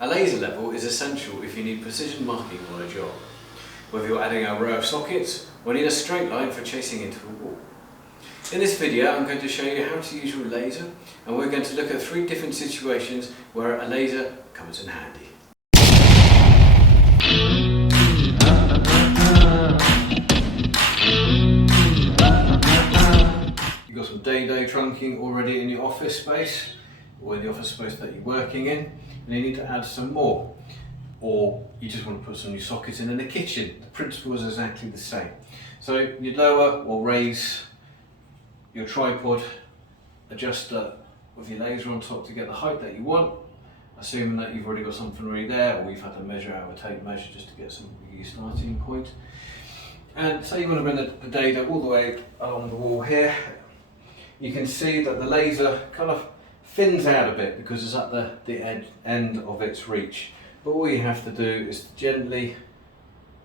A laser level is essential if you need precision marking on a job, whether you're adding a row of sockets or need a straight line for chasing into a wall. In this video I'm going to show you how to use your laser, and we're going to look at 3 different situations where a laser comes in handy. You've got some day-to-day trunking already in your office space, or in the office space that you're working in, and you need to add some more. Or you just want to put some new sockets in the kitchen. The principle is exactly the same. So you lower or raise your tripod adjuster with your laser on top to get the height that you want, assuming that you've already got something already there, or you've had to measure out a tape measure just to get some starting point. And say you want to bring the dado all the way along the wall here, you can see that the laser kind of thins out a bit because it's at the end of its reach. But all you have to do is to gently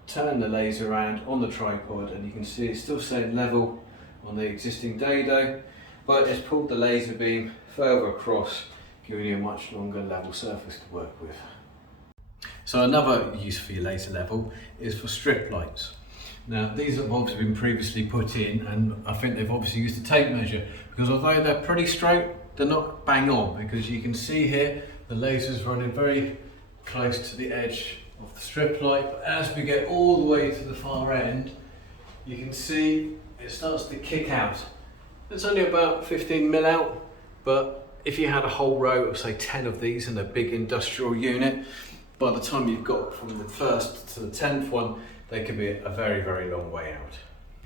turn the laser around on the tripod, and you can see it's still staying level on the existing dado, but it's pulled the laser beam further across, giving you a much longer level surface to work with. So another use for your laser level is for strip lights. Now these have obviously been previously put in, and I think they've obviously used a tape measure, because although they're pretty straight, they're not bang on, because you can see here the laser's running very close to the edge of the strip light. But as we get all the way to the far end, you can see it starts to kick out. It's only about 15 mil out, but if you had a whole row of say 10 of these in a big industrial unit, by the time you've got from the first to the 10th one, they could be a very, very long way out.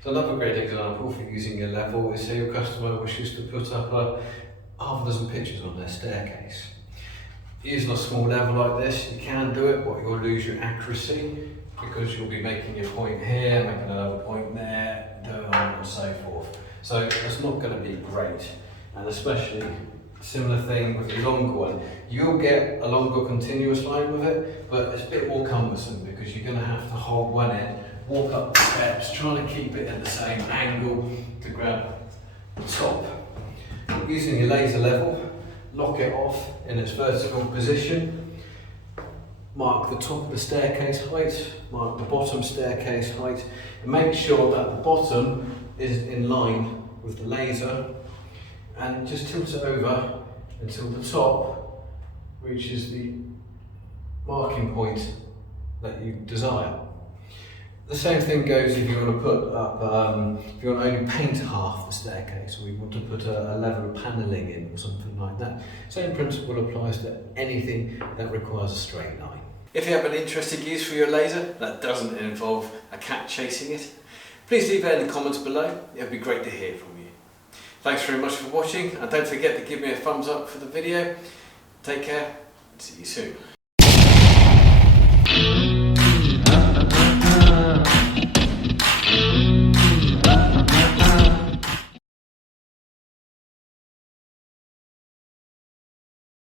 So another great example for using your level is, say your customer wishes to put up half a dozen pictures on their staircase. Using a small level like this, you can do it, but you'll lose your accuracy, because you'll be making your point here, making another point there, so on and so forth. So it's not going to be great, and especially similar thing with your longer one. You'll get a longer continuous line with it, but it's a bit more cumbersome because you're going to have to hold one end, walk up the steps, trying to keep it at the same angle to grab the top. Using your laser level, lock it off in its vertical position, mark the top of the staircase height, mark the bottom staircase height, and make sure that the bottom is in line with the laser, and just tilt it over until the top reaches the marking point that you desire. The same thing goes if you want to put up, if you want to only paint half the staircase, or you want to put a level of panelling in or something like that. Same principle applies to anything that requires a straight line. If you have an interesting use for your laser that doesn't involve a cat chasing it, please leave it in the comments below. It would be great to hear from you. Thanks very much for watching, and don't forget to give me a thumbs up for the video. Take care, and see you soon.